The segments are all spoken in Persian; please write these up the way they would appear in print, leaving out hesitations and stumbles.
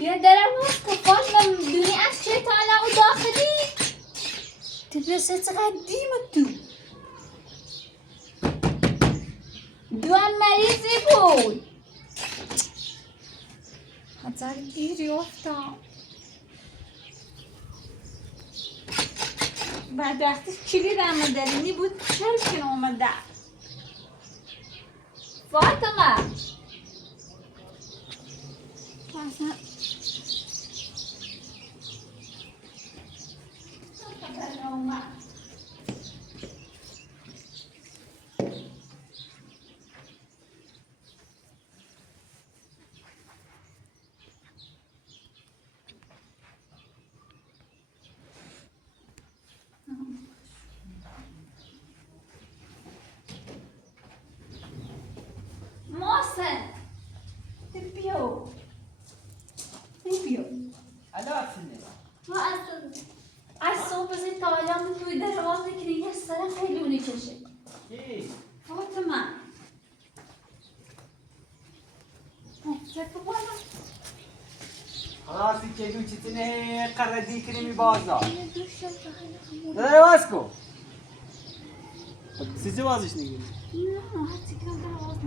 بیا درم باز کن فاطمه میدونی از شیطانه و داخلی تبرسه چقدر دیمه تو دوام مریضی بود حضر گیری افتاد بعد وقتی کلیدم درینی بود چرا که اومده فاطمه فاطمه محسن بيو ألا أفنى ما الصوب زي طالع من توي دروازة كريه السنة خيلوني كشي إيه فاطمة خلاص كيلو تتنه قردي كريمي بازار لا واسكو سيزي وازش نيجي لا هاتي كم دروازة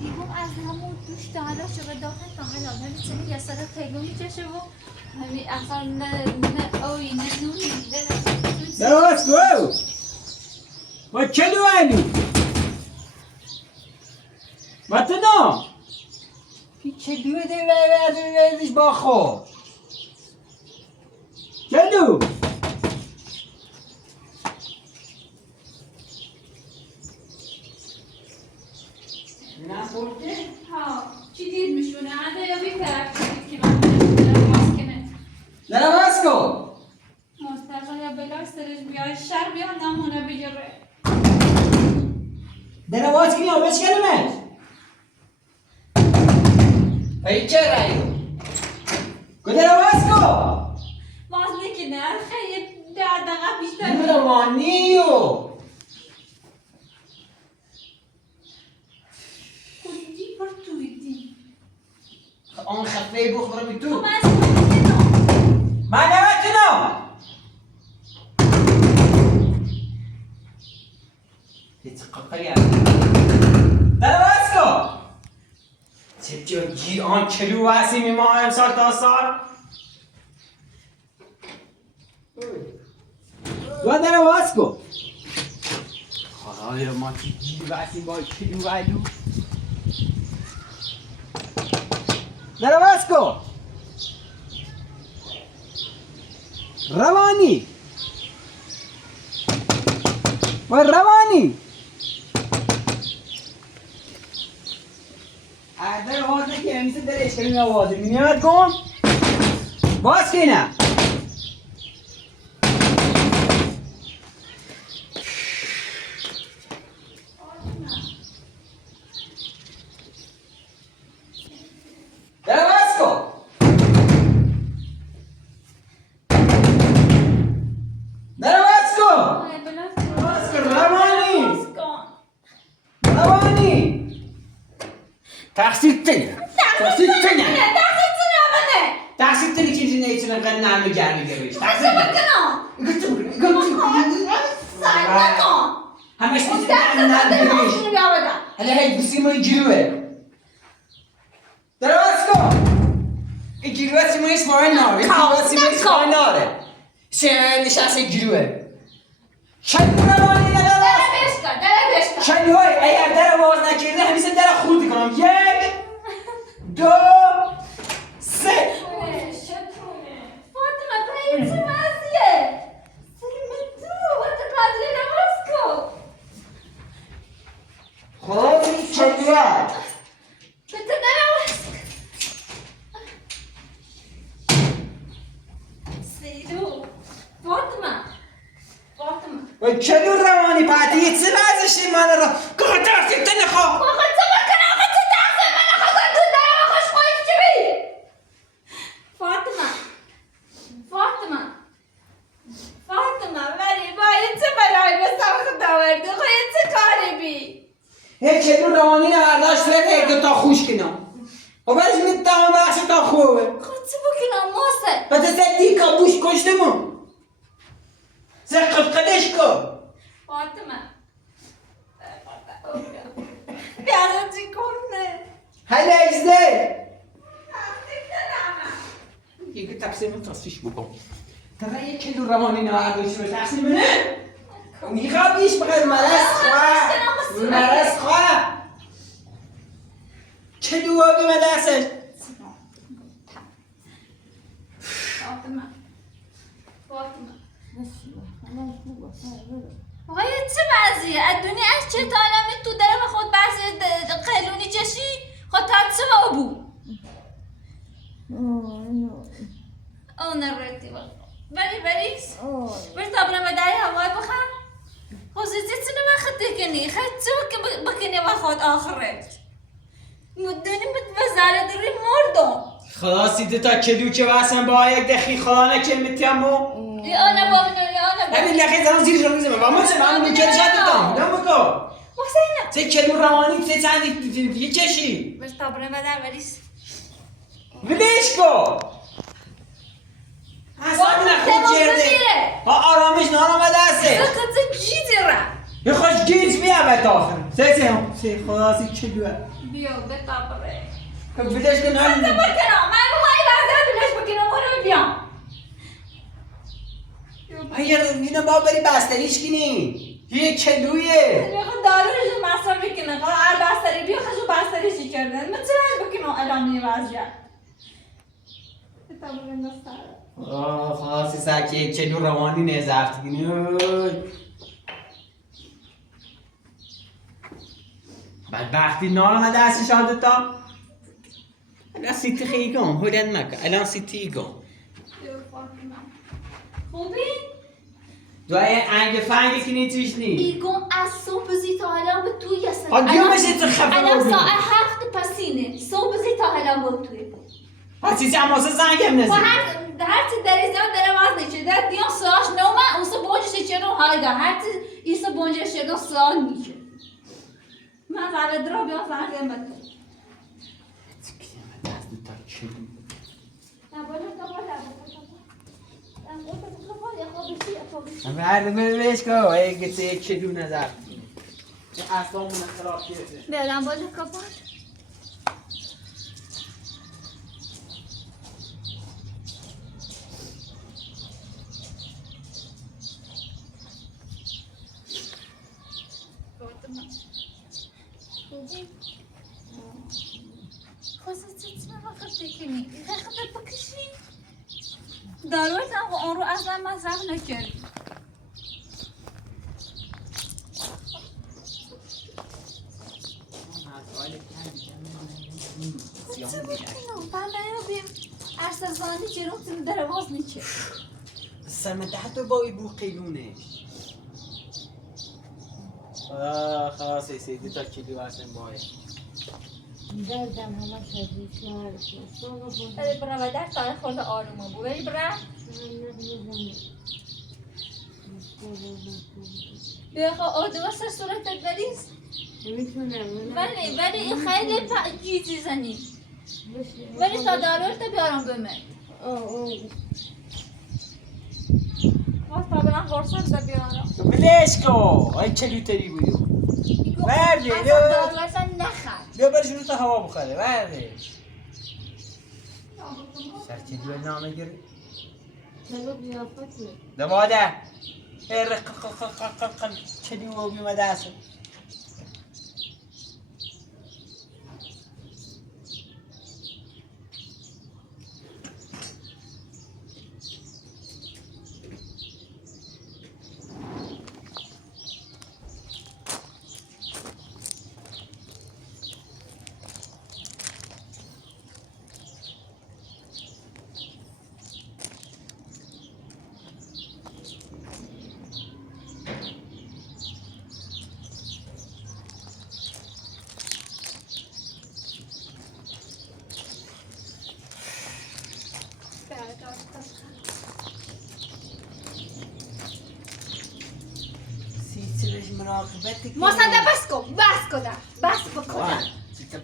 يقوم از همون دوش تا حالا شده داخل تا حالا نمی چنین یه سر خیلی میکشه و همین اصلا نه اوی نه نونی درواز کو و کلو علو متنا کی کلو ده وردش با خو کلو نه خورده ها چی دیر میشونه عده یا بی طرف که من درواز کنه درواز کو مستقل یا بلا سرش بیای شر بیا نمونه بگیره درواز کنی آبش کنمش ای چه رایو کو درواز کو باز نکنه خیلی دقیقه بیشتر نمیروانیو خودی پر تویدی آن خفه بخورم تو خب از کنه من نمیتونم هیچ قفلی درواز کو چه گیر آن کلو واسه ما امسال تا سال دو درواز کو خدای ما چه گیر واسه با کلو والو درواز کو روانی و روانی در آوازه که همیشه در اشکالی آوازه میاد کن باز که نه درواز کن درواز کن درواز کن روانی روانی تقصیر تنه تقصیر تنه تقصیر تنه که اینجا نیتونه قد نرمه گرمی گرویش تقصیر همش نیتونه نرمه گرویش هلا هی بسیمای گروه درواز کن این گروه سیمای اسمای ناره این گروه سیمای اسمای ناره چه نشسته گروه شنو روانی نداره شنو های اگر در باز نکرده همیشه در خورد کنم یک دو سه فاطمه برای چه وضعیه سلیم تو وقت قدری نماز کن خدا این چگیه بده نماز سیدو فاطمه و کلو روانی پاتی چه لازشی من را کارتر سیت نخواه آقا چه بکنه آقا چه تقصیر من آقا تو در آقاش خواهی چی بی فاطمه ولی باید چه برای به سمخ داورده خواهی چه کاری بی هیچ کدو روانی نبرداشت فرده دو تا خوش کنم و برش میتونم بخش تا خوبه خود چه بکنم ماسه و تصدی کابوش کشتمون زه قلقلش کن فاطمه بیارم چی کنه هلا اجزه یکی تقسیم تصفیش بکن ترى یک کدو روانی نبرداشت به تقسیم نه میخوابیش بخیر مرس خواه چه دو آگه مدرسش فاطمه آقای چه وضعیه؟ از دنیا از چه تانمی تو داره به خود بحث قیلونی چشی؟ خود تا چه ما بو؟ اون رتی بریس برای تابرم بداری هوای بخم خوزی چه نمخطی کنی؟ خیلی چه بکنی با خود آخرت مدونی بزاره داری مردم خلاصی دوتا کدو که واسم با یک دخی خدا نکن میتیمو لیانا با منو لیانا همین لحظه زمان زیرش رو میزمه و ما چه من میکرد شد دادم نم بکن حسینه چه کدو روانی چه چندی دیگه چشی برای تابرم بدر بریس ولش کن حسابی نخود کرده ها آرامش نارامده هسته سکت جیدی را یه خوش گیج بیا به آخر سه خلاصی کدوه بیا به تابره خب ولش کن من بکنم من وای بردار بلش بکنم برو بیام اینو با بری بستریش کنی یه کدویه میخوام داروش مصرف بکنه خب هر بستری بیا خشو بستری چی کردن من چرا بکنم الان این وضعیت تابره نستاره خلاصی ساکی یک کدو روانی نزفت کنی بدبختی نارمده هستی شادتا الان سیتی خیگم هودن مکه الان سیتی گم خوبی؟ دوای انگ فنگی کنی توش نی ایگم از صبح زی تا الان به توی یسن آدیو میشه تو خفه الان بودی ساعت 7 پسینه صبح زی تا الان به توی هستی چه اماسه زنگم و نزی هر چی در ایزان داره واز نیچه در دیان ساعت نومه اون سه بونجش چه رو های دار هر چی ایسا بونجش چه رو ساعت نیچه من زاره درا بیان زنگم بده بعد بهش کو اگه چه یک کدو نزفت اصلامون خراب کرده بیادم بالا کپان خواسته چه وقت بکنی؟ خیلی بکشی؟ داروت هم اون رو اصلا مصرف نکردی چه بکنم؟ بله رو بیم ارسزانی چه رو تیم داره باز نیچه سمده تو با ای بو قیلونش خلاص ایسی دو تا کیلو هستن باید دردم همه شدید شد بله برا و در تاره خورده آرومه بود بله برا بیا خب آدوه سر صورتت بریز میتونم ولی این خیلی جیزی زنی ولی تا دارورت بیارم بمه باز تا برم فرصت دا بیارم بلش کو ای کلوتری بودو برده اصلا دارو اصلا نخر بیا برش رو تا هوا بخوره برده سرچه دیو نامه گیری چلو بیافته دماده چه دیو بیمده اصلا مصنده بس کن بکنم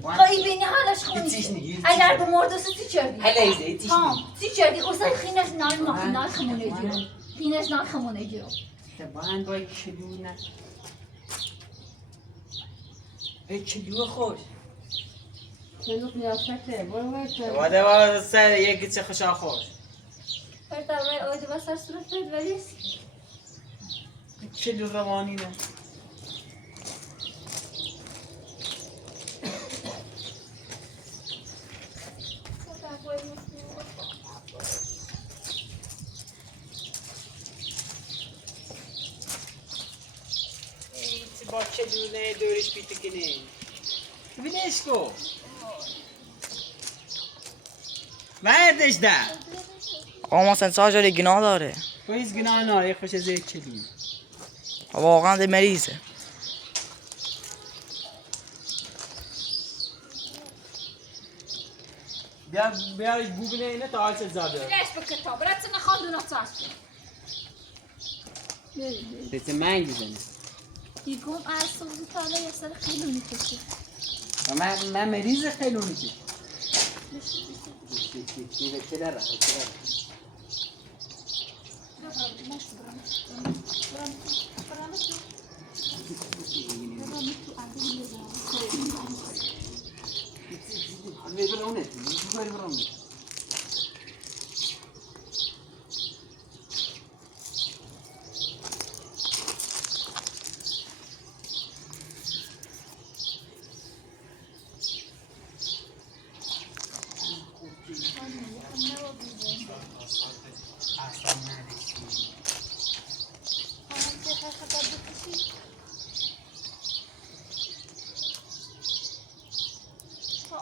Bana. خواهی بینی حالش خونی Hiç değil, hiç اگر değil. به مردوسه تی چردی Hele izle, hiç ها değil. تی چردی اوسای خینش نای خمونه Bana. جیرو خینش نای خمونه جیرو İşte bana böyle kilo ne? Kilo خوش. چلو قیافته برو باید واده واده سر یکی چه خوش خوش. پر دروی آیده و سر صورت بید ولیس کلو روانی نه. با کلونه دورش بیت کنی. ببینش کو. وردش ده. آقا محسن ساجاری گناه داره کویز گناه ناره خوش از یک کلو. واقعا ده مریضه بیارش بوبنه اینه تا آلت زاده. ليش بكتاب راتنا خالدنا تاسكي دیت منگ بزنه. يقوم أعصب طالع يصير خيلوني كشي من مریض خیلونی که. چرا را؟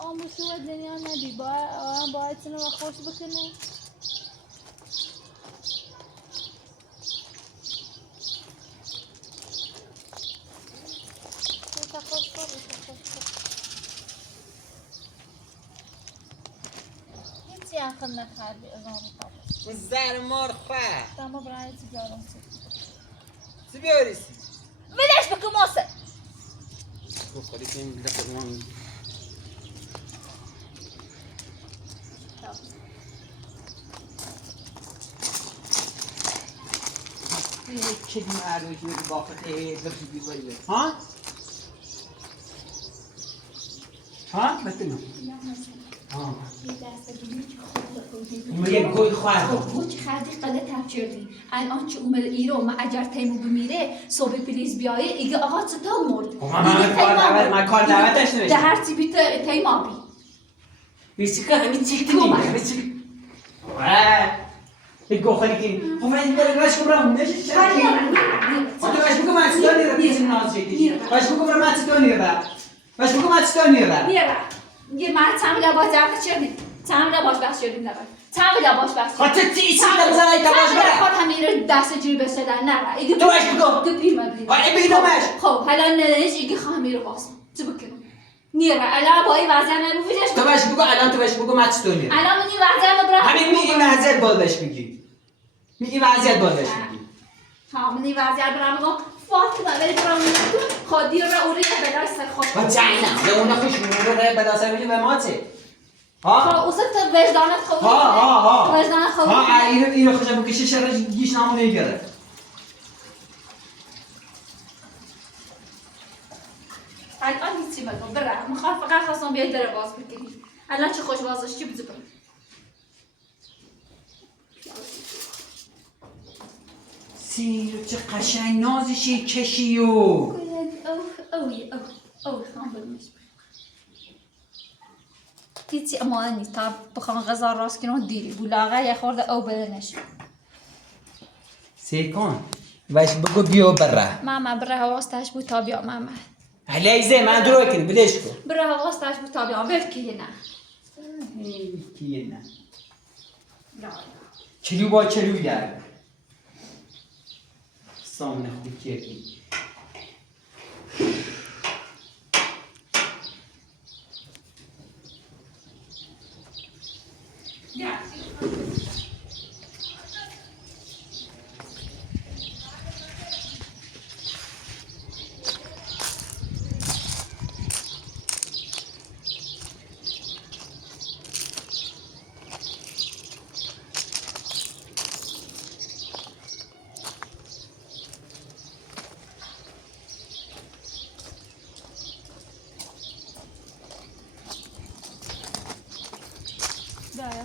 آموزش و دنیا ندی باید سنو خوش بکنه هیچی آخر نخردی از آن طبعا زر مار خواه. داما برای تجارم چی بیاریسی؟ وليش بك موسى بخوری کنیم لفظمان. کدی معروفی بود باقی لفظی بیواری. ها؟ ها؟ بتونم. ها. یک گوی خواهد. خب چه خردی قلت هم چردی الان چه اومد ایرو ما اگر تیمو بمیره صبح پلیس بیایه ایگه آقا چطور مرد من کار دعوتش نوشتم. ده هر چی بیت تیما بی بیسی که همین چی کنی؟ یک گوخری کنی. خب من باش کمرم نشید چرا کنی؟ تو باش بگو من چطور نیره بیشی ناز شدی. باش بگو من چطور نیره. باش بگو من چطور نیره. نیره یه مرد تامی لباس درد چردی تامی لباس بخش چردیم لباس تامی لباس بخش خاطر تی چی بزنی تا باش بره. خود همین دست جوری بسدن نره ایگه تو باش بگو. تو پیر مبلی آره بیدمش. خب حالا ندانش ایگه خواهمی رو باز چه بکنم نیره الان با این وضع نگو فیجش تو باش بگو الان تو باش بگو من چطور نیره. الان من این وضع رو برم همین میگی وضعیت بازش میگی. میگی وضعیت بازش میگی. ها من این وضعیت برم میگم فاطمه ولی برم خودی رو اوری بلا سر خوش با جاینا به اون خوش میره به دست میگه به ماته. ها؟ ها اوسط وجدانت خوبه ها وجدانت خوبه ها اینو خوشم بکشه شرش گیش نمونه میگیره. الان هیچی مگم برم میخوام فقط خواستم بیای در باز بکنی الان چه خوش بازش چی بزنم سیرو چه قشنگ نازشی کشیو. اوه خام برمیش هیچی اما نیست تا بخوام غذا راست کنم دیری بولاغه یه خورده او بدنش سیکن وش بگو بیو بره. ماما بره حواستش بود تا بیا ماما هلیزه من درو کنی بدش کن. بره حواستش بود تا بیا بلکی نه کیه نه. کلو با کلو گرد. سامن خوب کردی.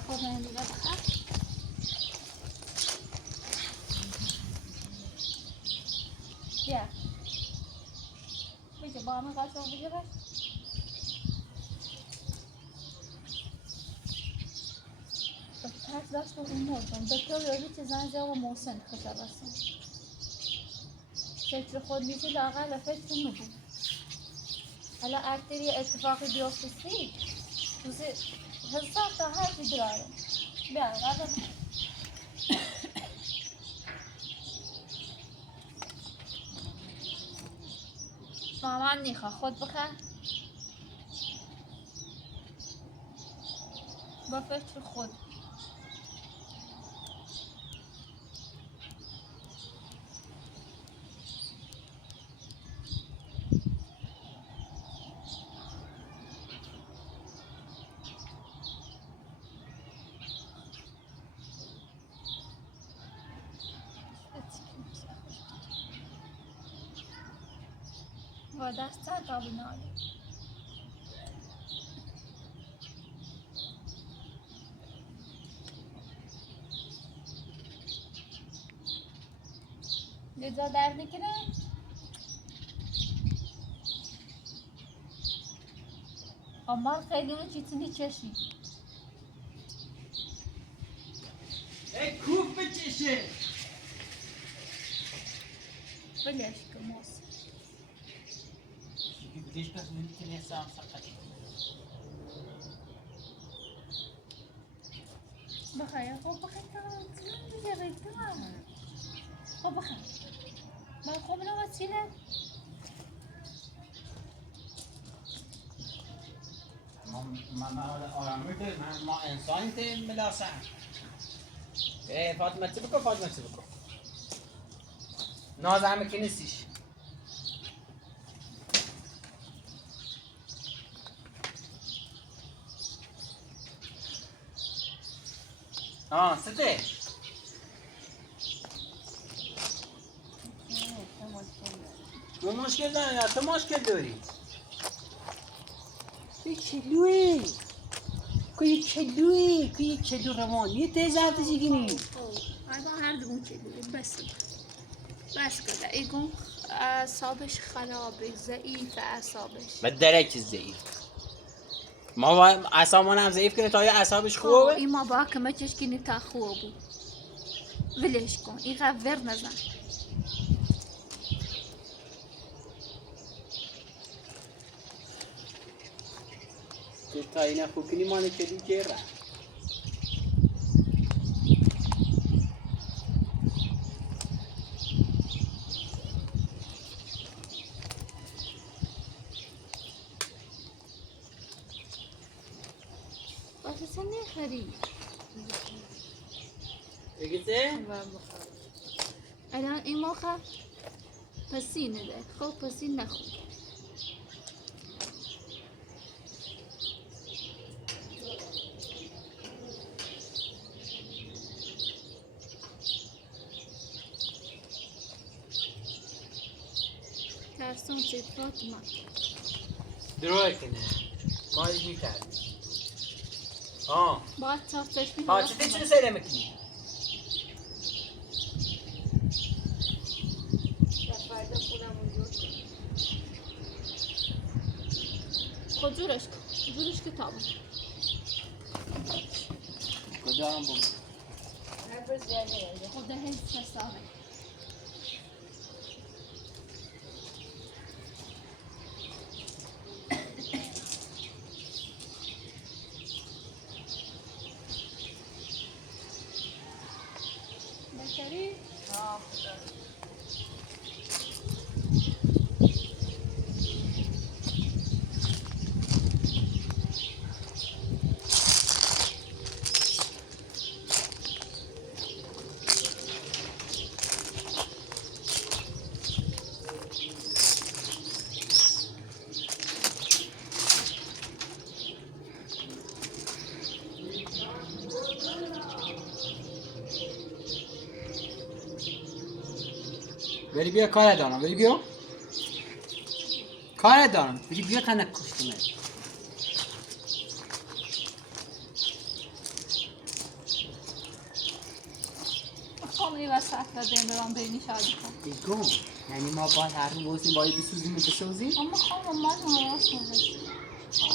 خود این دیگه بخواه بیا بجا با همه قصد رو بجا بش ترس داشت رو مردم دکتر یادی که زن جا و محسن خجا بستم فکر خود میشه لاغر و فکر نبود حالا اکتر یه اتفاقی بیافتی روزی هزار تا حرفی داره بیا قدر مامان نیخوا خود بخواه با فکر خود و دست تا بینالی لیزا درد میکنه امال خیلی اون چیزی چشی ای کوف بکشه بلش که موس بديش بس ممكن يسام سقط بخیر خب بخیر دیگه ریتم خب بخیر من خوب نوسیله ما آرامته ما انسان تیم ملاسه ايه فاطمه تبكو فاطمه تبكو ناز عمك نسيش سته تو مشکل داری یا تو مشکل داری چلوی کوی چلو روانی تیزات چیگینی الان هر دوم چلوه بس کده ایگون اعصابش خرابه ضعیف اعصابش بدرک ضعیف ما اعصابمون هم ضعیف کنه تا یه اعصابش خوبه این ما با که مچش کنی تا خوب بود ولش کن این غور نزن تو تا اینه خوب کنی مانه کلی که را اصلا نخری بگیزه؟ الان این موقع پسینه ده خب پسین نخود ترسون چه فاطمه دروه کنه ما ایش میکرد باید چارتش چه چه سیره میکنی؟ خود جورش که تابون کجا هم بود؟ خود هیچ کسانه بکری؟ ولی بیا کار دارم ولی بیا کار دارم ولی بیا تنک کشتمه میری وسط و دنبران برینی شادی کن ایگون یعنی ما باید هر روز باید بسوزیم و بسوزیم؟ اما خواهم من حواس کنشی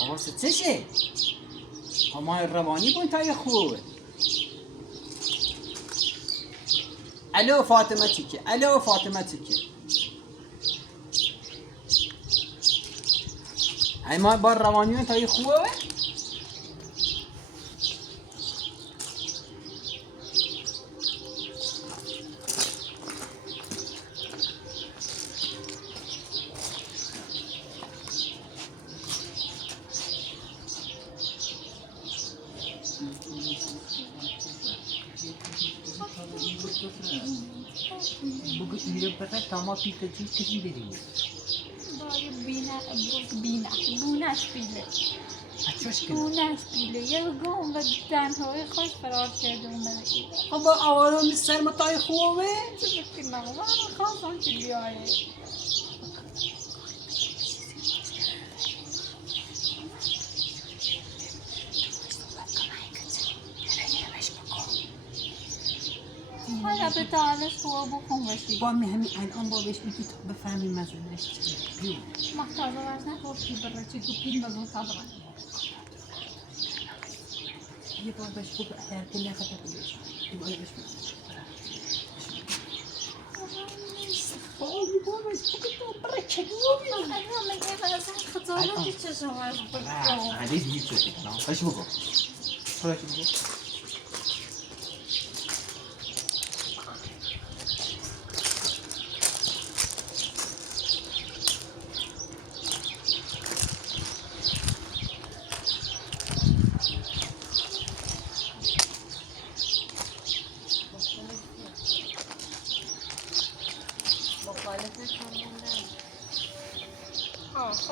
حواست چشه؟ اما روانی بون تای خوبه الو فاطمه تیکه الو فاطمه تیکه ای ما بار روانی بون تای خوبه؟ بگو ایره بره تاما پیتا چیز کشی بریم بای بونش بیله اچوش کنه بونش بیله یه گم و دنهای خوش فرار کرده اومده خب با آوارون سر ما تای خوبه؟ چه بکنم من خواستم که بیایه حالا به تعالش خواه بکن باشی با می همین الان با بهش بگی تا بفهمی مزنش چیه بیو محتاجه ورز نگفتی برای چی تو پین بزن صبرن یه بار بهش بگو اگر که نخطه بگیش یه بار بهش بگو یه بار بهش بگو تو برای چه گوی من میگه وزن خطالاتی چشمش بکن عزیز میگه چه کنم بهش بگو بهش بگو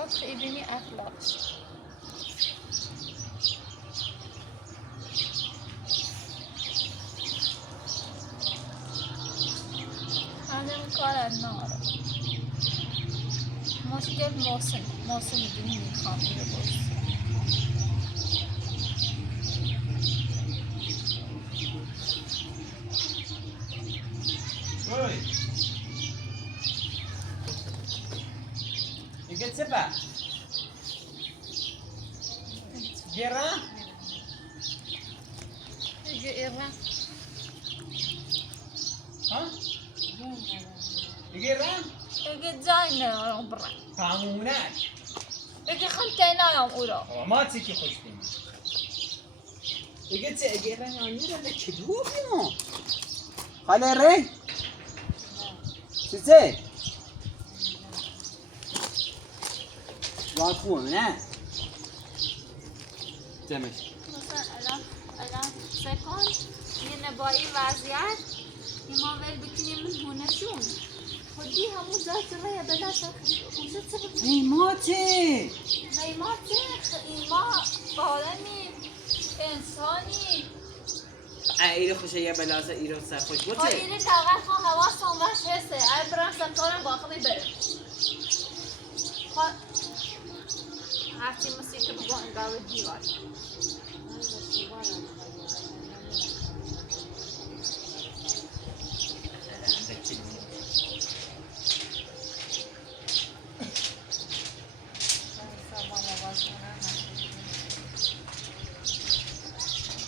خب خیلی اخلاق هذا کار ناره مشکل موسم دینی میخوام میره باز Get it back. Gera? دیگه ایران ها؟ Gera? دیگه جای نیارم برم قانونك. دیگه خمته نیام او را ما تيجي خوش بينا. Get it gera يعني ولا كدوب يا. خاله ري. چیزه؟ خوبه نه؟ دمش مثلا الان سکن یه نبایی وضعیت ما ول بکنیم من هونشون خودی همون ذات رای بلا خوزه چه بکنیم قیماته ایما آدمی انسانی ایره خوشه یه بلازه ایره سر خوش بوده ایره طاقت خون حواسم وش حسه ای برم سکارم باقی برم هرچی موسیقی بگو انگار دیوار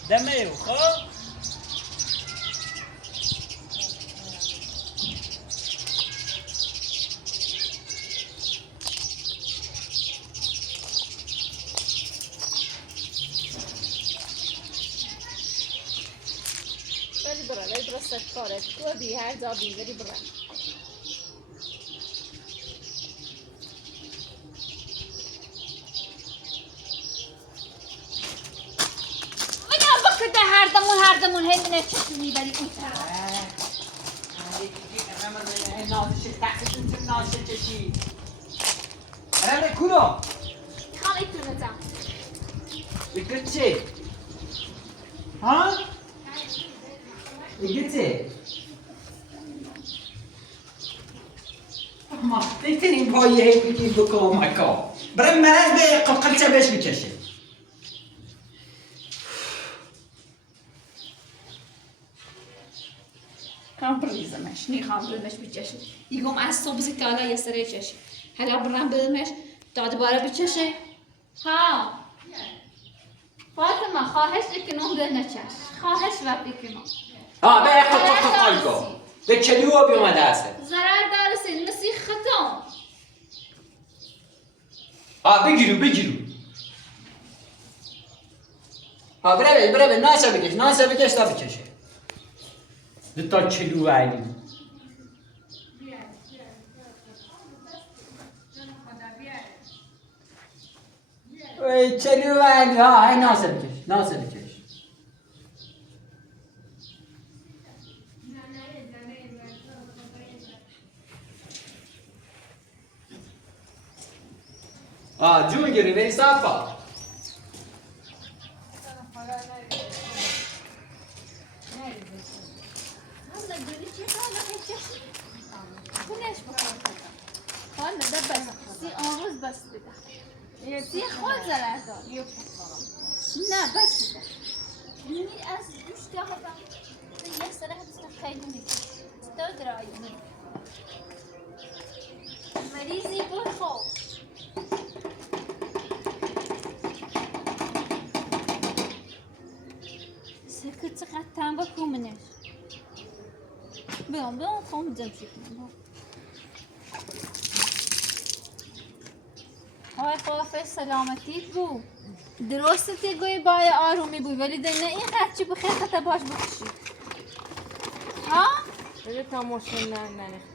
دمه خب ولی برا سکارت تو بی هر جا بی ولی برا هر دمون هی منه چطور میبری اون طرف رمه کورو میخوام ایتونتم بگه چه؟ ها؟ بگه چه؟ ما بهترین پایه بگی بکن مکا برای مرز به قلچه بهش بکشه هم بریزمش نیخوام بریزمش بچشه یکم از صبح تا حالا یه سره چشه حالا برم بریزمش تا دوباره بچشه ها فاطمه خواهش اکنون ده نچش خواهش وقت اکنون ها به خال کو به کلیو بیومده است ضرر درسید مسیح ختم ها بگیرو ها بره ناسه بکش تا بکشه دو تا کلو علی ای کلو علی ها های ناسه بکش جون گیری بری صفا حالا ده بس سی آروز بس بده سی خود ضرر دار نه بس بده یعنی از دوش که خودم یه سره هست خیلی میشه تو درایی مریضی برخو سکت چقدر تنبا کومنش بیام خواهم جمشی کنم های خواه سلامتیت بو درسته گوی بای آرومی بو ولی دینه این خرچی بخیر خطا باش بکشی ها؟ بده تا ماشین ننخته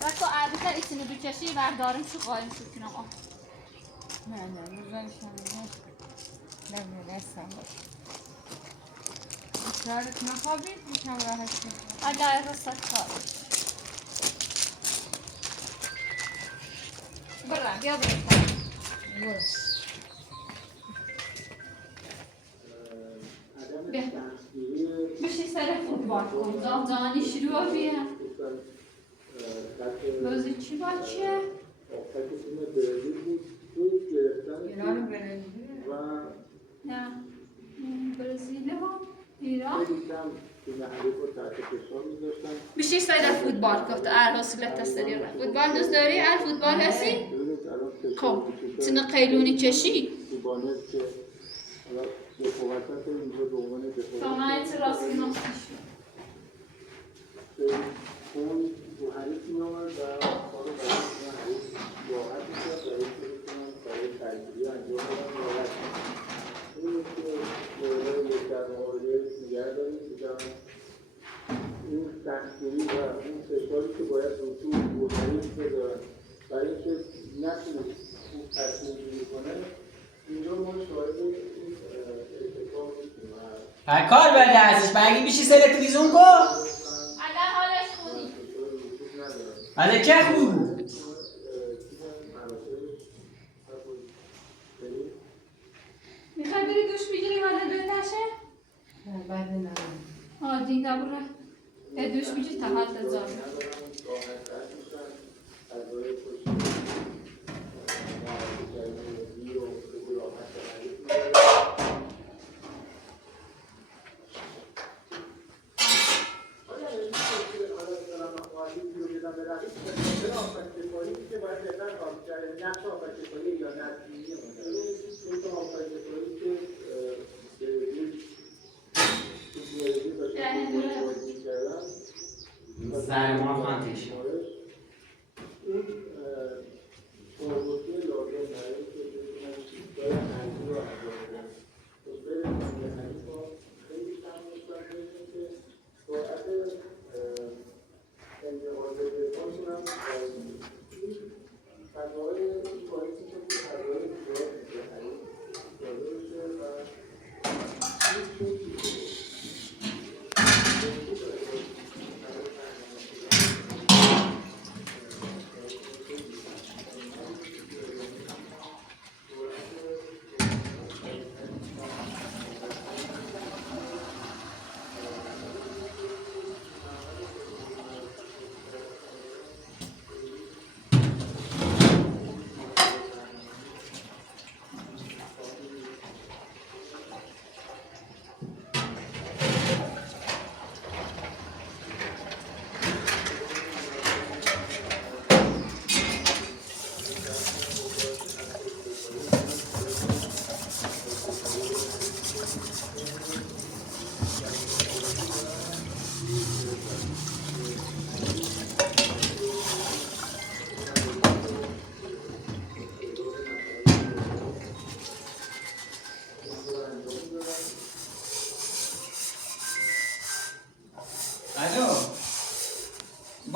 وقتی عادتا ایتونو بکشی بردارم شو قایم شو کنم نه میزنشم نه نستم باش شهرت نخوابید میشم راحت شد اگر رسط کار برم بیا برم بشی سر فوتبال کن زانی شروع بیا بازی چی بچه؟ ایران برزیل نه برزیل و ایران بشی سر فوتبال کن حوصلت تستری را فوتبال دوست داری؟ فوتبال هستی؟ خب سن قیلونی چشی؟ شما ایت راستی نستیشی اون تو حریف می آمد و کارو برای راحت میشد و یک بکنم برای تجربی انجام بدم راحت این که یک در مقابله دیگر داریم که این تحصیلی و اون فشاری که باید رو حریف بذارن برای اینکه نتونه اون تصمیم گیری کنه اینجا ما شاهد این اتفاق میشیم کار برده ازش بگی بیشی سر تلویزیون کو اگر حالش خودی حالا که خوب میخوای بری دوش بگیری ولی دل نشه؟ بعد نه دیگه برو به دوش بگیری تا حال تزار زن ما خانتش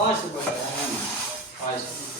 باشه باشه. باشه.